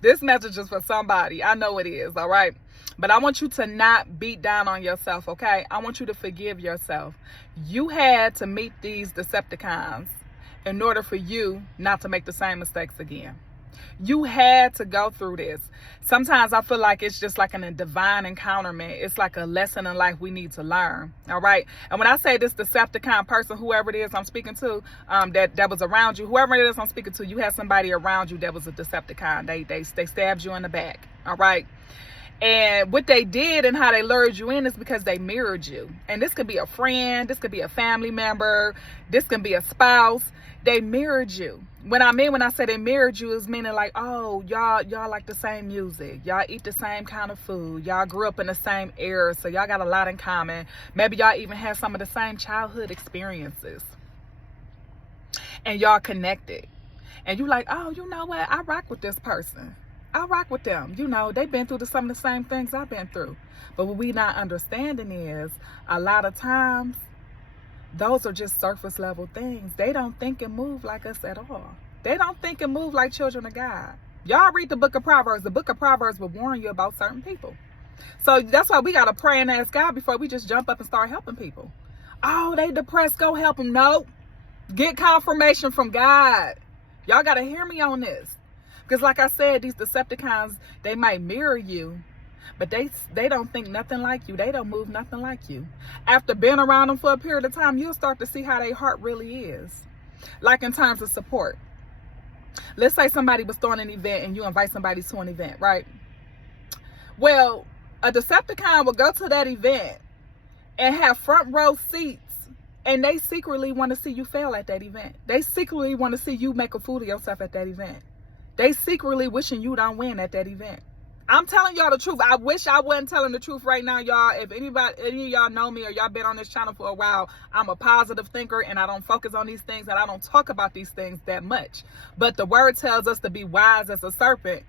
This message is for somebody. I know it is, all right? But I want you to not beat down on yourself, okay? I want you to forgive yourself. You had to meet these Decepticons in order for you not to make the same mistakes again. You had to go through this. Sometimes I feel like it's just like a divine encounterment. It's like a lesson in life we need to learn. All right. And when I say this Decepticon person, whoever it is I'm speaking to, that was around you, whoever it is I'm speaking to, you had somebody around you that was a Decepticon. They stabbed you in the back. All right. And what they did and how they lured you in is because they mirrored you. And this could be a friend, this could be a family member, this can be a spouse. They mirrored you. When I say they mirrored you, is meaning like, oh, y'all like the same music. Y'all eat the same kind of food. Y'all grew up in the same era, so y'all got a lot in common. Maybe y'all even had some of the same childhood experiences. And y'all connected. And you like, oh, you know what? I rock with this person. I rock with them. You know, they've been through some of the same things I've been through. But what we not understanding is a lot of times those are just surface level things. They don't think and move like us at all. They don't think and move like children of God. Y'all read the book of Proverbs. The book of Proverbs will warn you about certain people. So that's why we got to pray and ask God before we just jump up and start helping people. Oh, they depressed. Go help them. No. Get confirmation from God. Y'all got to hear me on this. Because like I said, these Decepticons, they might mirror you, but they don't think nothing like you. They don't move nothing like you. After being around them for a period of time, you'll start to see how their heart really is. Like in terms of support. Let's say somebody was throwing an event and you invite somebody to an event, right? Well, a Decepticon will go to that event and have front row seats, and they secretly want to see you fail at that event. They secretly want to see you make a fool of yourself at that event. They secretly wishing you don't win at that event. I'm telling y'all the truth. I wish I wasn't telling the truth right now, y'all. If any of y'all know me or y'all been on this channel for a while, I'm a positive thinker and I don't focus on these things and I don't talk about these things that much. But the word tells us to be wise as a serpent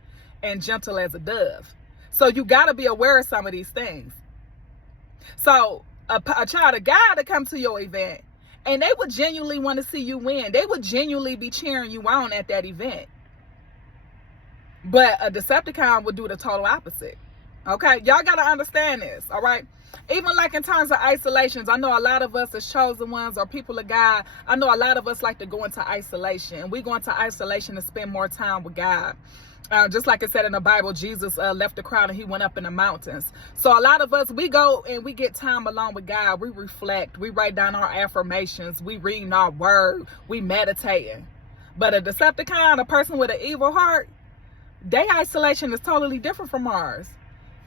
and gentle as a dove. So you got to be aware of some of these things. So a child of God to come to your event and they would genuinely want to see you win. They would genuinely be cheering you on at that event. But a Decepticon would do the total opposite. Okay, y'all got to understand this, all right? Even like in terms of isolations, I know a lot of us as chosen ones or people of God, I know a lot of us like to go into isolation. And we go into isolation to spend more time with God. Just like it said in the Bible, Jesus left the crowd and he went up in the mountains. So a lot of us, we go and we get time alone with God. We reflect. We write down our affirmations. We reading our word. We meditating. But a Decepticon, a person with an evil heart, their isolation is totally different from ours.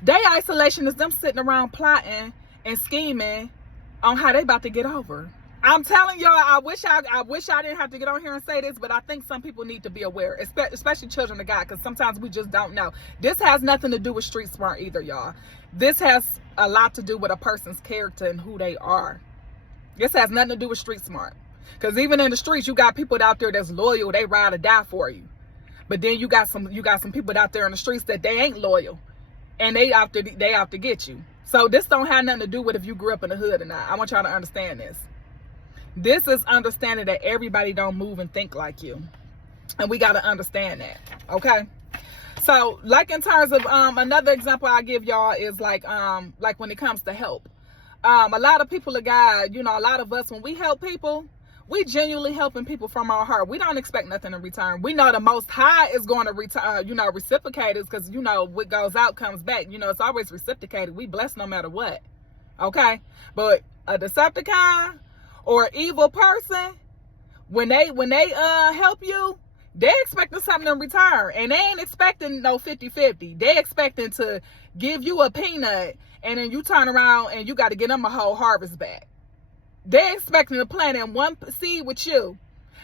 Their isolation is them sitting around plotting and scheming on how they about to get over. I'm telling y'all, I wish I didn't have to get on here and say this, but I think some people need to be aware, especially children of God, because sometimes we just don't know. This has nothing to do with street smart either, y'all. This has a lot to do with a person's character and who they are. This has nothing to do with street smart. Because even in the streets, you got people out there that's loyal. They ride or die for you. But then you got some people out there in the streets that they ain't loyal, and they out to get you. So this don't have nothing to do with if you grew up in the hood or not. I want y'all to understand this. This is understanding that everybody don't move and think like you, and we got to understand that. Okay. So like in terms of another example I give y'all is like when it comes to help, a lot of people of God, you know, a lot of us when we help people, we genuinely helping people from our heart. We don't expect nothing in return. We know the Most High is going to return, reciprocate us, because, what goes out comes back. It's always reciprocated. We blessed no matter what. Okay? But a Decepticon or an evil person, when they help you, they're expecting something in return. And they ain't expecting no 50-50. They're expecting to give you a peanut, and then you turn around and you got to get them a whole harvest back. They're expecting to plant in one seed with you,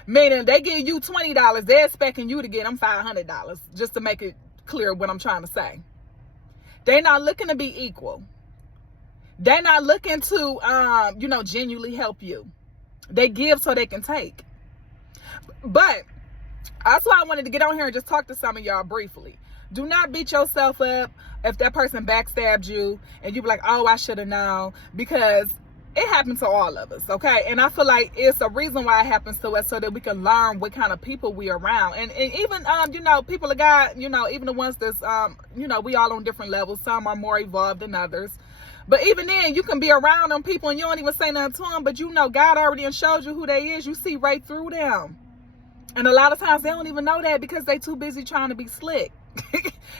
meaning they give you $20. They're expecting you to get them $500, just to make it clear what I'm trying to say. They're not looking to be equal. They're not looking to, genuinely help you. They give so they can take. But that's why I wanted to get on here and just talk to some of y'all briefly. Do not beat yourself up if that person backstabbed you and you be like, oh, I should have known, because it happens to all of us, okay? And I feel like it's a reason why it happens to us, so that we can learn what kind of people we are around. And even you know, people of God, you know, even the ones that's you know, we all on different levels. Some are more evolved than others. But even then, you can be around them people and you don't even say nothing to them, but you know God already done showed you who they is. You see right through them. And a lot of times they don't even know that because they too busy trying to be slick.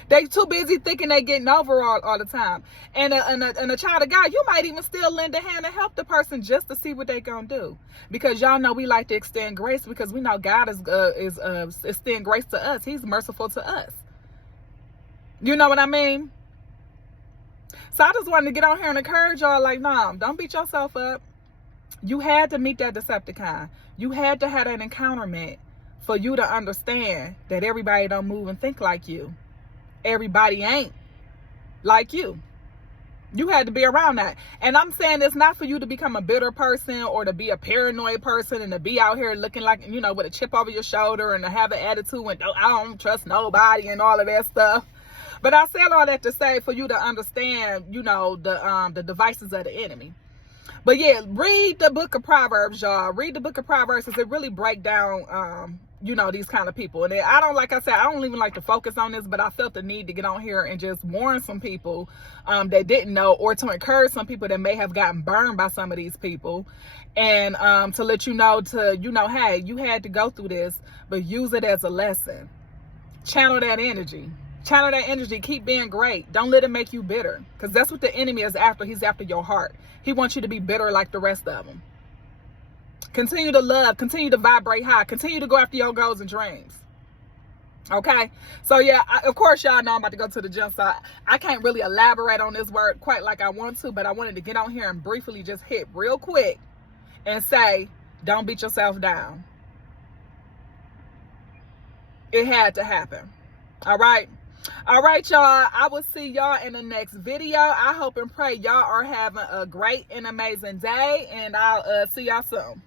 They too busy thinking they getting over all the time. And a child of God, you might even still lend a hand and help the person just to see what they gonna do. Because y'all know we like to extend grace, because we know God is extend grace to us. He's merciful to us. You know what I mean? So I just wanted to get on here and encourage y'all, like, nah, don't beat yourself up. You had to meet that Decepticon. You had to have that encounterment for you to understand that everybody don't move and think like you. Everybody ain't like you. You had to be around that. And I'm saying it's not for you to become a bitter person or to be a paranoid person and to be out here looking like, you know, with a chip over your shoulder and to have an attitude and I don't trust nobody and all of that stuff. But I said all that to say for you to understand, you know, the devices of the enemy. But yeah, read the book of Proverbs, y'all. Read the book of Proverbs, because it really break down, you know, these kind of people. And I don't, like I said, I don't even like to focus on this, but I felt the need to get on here and just warn some people that didn't know, or to encourage some people that may have gotten burned by some of these people. And to let you know, hey, you had to go through this, but use it as a lesson. Channel that energy. Channel that energy. Keep being great. Don't let it make you bitter, because that's what the enemy is after. He's after your heart. He wants you to be bitter like the rest of them. Continue to love. Continue to vibrate high. Continue to go after your goals and dreams. Okay? So, yeah, of course, y'all know I'm about to go to the gym, so I can't really elaborate on this word quite like I want to, but I wanted to get on here and briefly just hit real quick and say, don't beat yourself down. It had to happen. All right? All right, y'all. I will see y'all in the next video. I hope and pray y'all are having a great and amazing day, and I'll see y'all soon.